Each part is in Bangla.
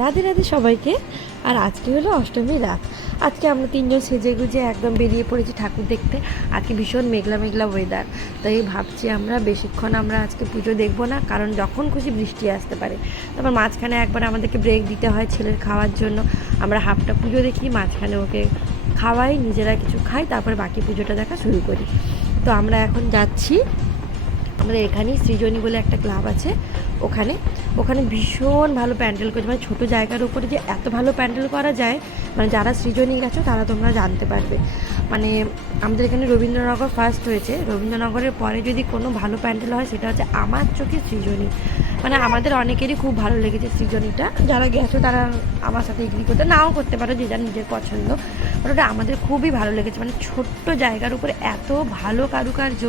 রাধে রাধে সবাইকে। আর আজকে হলো অষ্টমী রাত। আজকে আমরা তিনজন সেজে গুজে একদম বেরিয়ে পড়েছি ঠাকুর দেখতে। আজকে ভীষণ মেঘলা মেঘলা ওয়েদার তাই ভাবছি আমরা বেশিক্ষণ আমরা আজকে পুজো দেখব না, কারণ যখন খুশি বৃষ্টি আসতে পারে। তারপর মাঝখানে একবার আমাদেরকে ব্রেক দিতে হয় ছেলের খাওয়ার জন্য। আমরা হাফটা পুজো দেখি, মাঝখানে ওকে খাওয়াই, নিজেরা কিছু খাই, তারপরে বাকি পুজোটা দেখা শুরু করি। তো আমরা এখন যাচ্ছি। আমাদের এখানেই সৃজনী বলে একটা ক্লাব আছে। ওখানে ওখানে ভীষণ ভালো প্যান্ডেল করেছে। মানে ছোটো জায়গার উপরে যে এত ভালো প্যান্ডেল করা যায় মানে যারা সৃজনী গেছো তারা তোমরা জানতে পারবে। মানে আমাদের এখানে রবীন্দ্রনগর ফার্স্ট হয়েছে। রবীন্দ্রনগরের পরে যদি কোনো ভালো প্যান্ডেল হয়, সেটা হচ্ছে আমার চোখে সৃজনী। মানে আমাদের অনেকেরই খুব ভালো লেগেছে সৃজনীটা। যারা গেছো তারা আমার সাথে এগ্রি করতে, নাও করতে পারো যে যার নিজের পছন্দ। ওটা আমাদের খুবই ভালো লেগেছে। মানে ছোট্ট জায়গার উপরে এত ভালো কারুকার্য,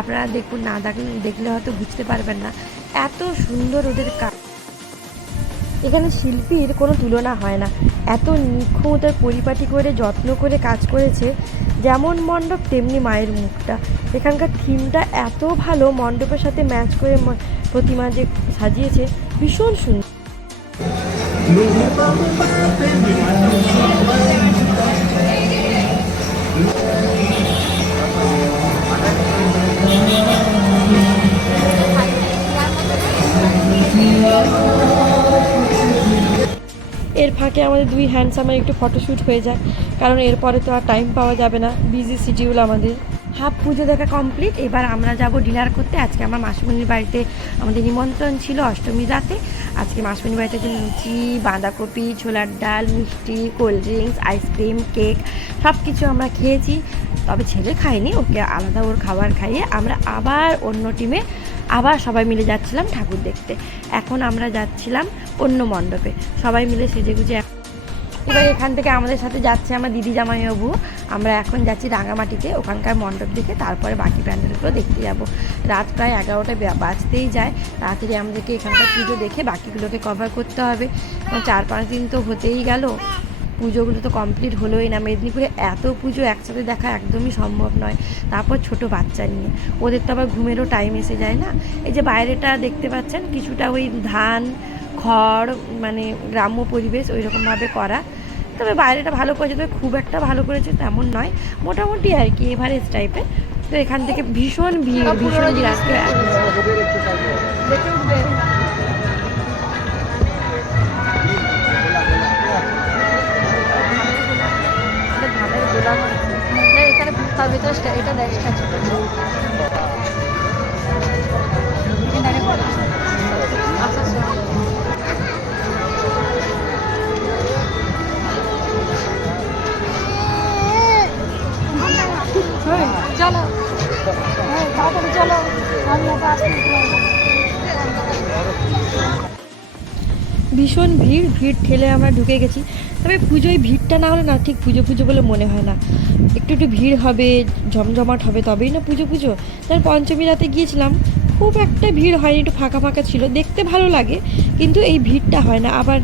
আপনারা দেখুন, না দেখলে হয়তো বুঝতে পারবেন না। এত সুন্দর ওদের কাজ এখানে শিল্পীর কোনো তুলনা হয় না। এত নিখুঁত আর পরিপাটি করে, যত্ন করে কাজ করেছে, যেমন মণ্ডপ, তেমনি মায়ের মুখটা। এখানকার থিমটা এত ভালো, মণ্ডপের সাথে ম্যাচ করে প্রতিমা যে সাজিয়েছে, ভীষণ সুন্দর ফাঁকে আমাদের দুই হ্যান্ডসামের একটু ফটোশ্যুট হয়ে যায়। কারণ এরপরে তো আর টাইম পাওয়া যাবে না বিজি শিডিউল আমাদের। হাফ পুজো দেখা কমপ্লিট এবার আমরা যাব ডিনার করতে। আজকে আমার মাসুমনির বাড়িতে আমাদের নিমন্ত্রণ ছিল অষ্টমীর রাতে। আজকে মাসুমনির বাড়িতে যে লুচি, বাঁধাকপি, ছোলার ডাল, মিষ্টি কোল্ড ড্রিঙ্কস আইসক্রিম কেক সব কিছু আমরা খেয়েছি। তবে ছেলে খায়নি, ওকে আলাদা ওর খাবার খাইয়ে আমরা আবার অন্য টিমে আবার সবাই মিলে যাচ্ছিলাম ঠাকুর দেখতে। এখন আমরা যাচ্ছিলাম অন্য মণ্ডপে। সবাই মিলে সেজে গুজে এবার এখান থেকে আমাদের সাথে যাচ্ছে আমার দিদি জামাইবাবু। আমরা এখন যাচ্ছি রাঙামাটিতে, ওখানকার মণ্ডপ দেখে তারপরে বাকি প্যান্ডেলগুলো দেখতে যাব। রাত প্রায় এগারোটা বাজতেই যায়। তাড়াতাড়ি আমাদেরকে এখানকার পুজো দেখে বাকিগুলোকে কভার করতে হবে। চার পাঁচ দিন তো হতেই গেল। পুজোগুলো তো কমপ্লিট হলোই না। মেদিনীপুরে এত পুজো একসাথে দেখা একদমই সম্ভব নয়। তারপর ছোট বাচ্চা নিয়ে। ওদের তো আবার ঘুমেরও টাইম এসে যায় না। এই যে বাইরেটা দেখতে পাচ্ছেন কিছুটা ওই ধান খড় মানে গ্রাম্য পরিবেশ ওই রকমভাবে করা। তবে বাইরেটা ভালো করেছে তবে খুব একটা ভালো করেছে তেমন নয়। মোটামুটি আর কি এভারেজ টাইপের তো এখান থেকে ভীষণ ভিড় ভীষণ ভিড়। আজকে এটা হ্যাঁ, তাড়াতাড়ি চলো। ভীষণ ভিড় ভিড় ঠেলে আমরা ঢুকে গেছি। তবে পুজোয় ভিড়টা না হলে না ঠিক পুজো পুজো বলে মনে হয় না। একটু একটু ভিড় হবে জমজমাট হবে তবেই না পুজো পুজো। তার পঞ্চমী রাতে গিয়েছিলাম খুব একটা ভিড় হয়নি একটু ফাঁকা ফাঁকা ছিল দেখতে ভালো লাগে কিন্তু এই ভিড়টা হয় না। আবার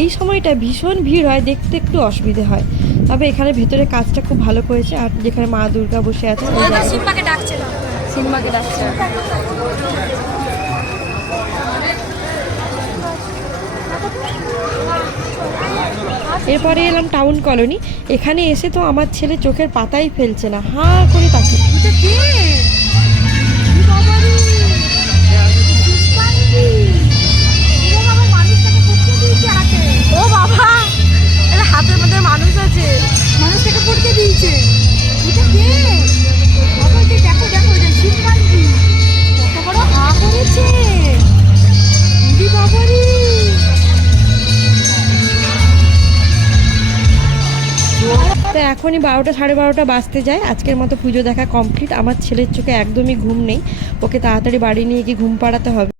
এই সময়টা ভীষণ ভিড় হয় দেখতে একটু অসুবিধে হয়। তবে এখানে ভেতরে কাজটা খুব ভালো করেছে আর যেখানে মা দুর্গা বসে আছে সিম্বাকে ডাকছে সিম্বাকে ডাকছে। এরপরে এলাম টাউন কলোনি এখানে এসে তো আমার ছেলে চোখের পাতাই ফেলছে না, হাঁ করে তাকিয়ে ও হাতের মধ্যে মানুষ আছে। মানুষটাকে পড়তে দিয়েছে। এটা কে? তো এখনই বারোটা, সাড়ে বারোটা বাজতে যায়। আজকের মতো পুজো দেখা কমপ্লিট আমার ছেলের চোখে একদমই ঘুম নেই। ওকে তাড়াতাড়ি বাড়ি নিয়ে গিয়ে ঘুম পাড়াতে হবে।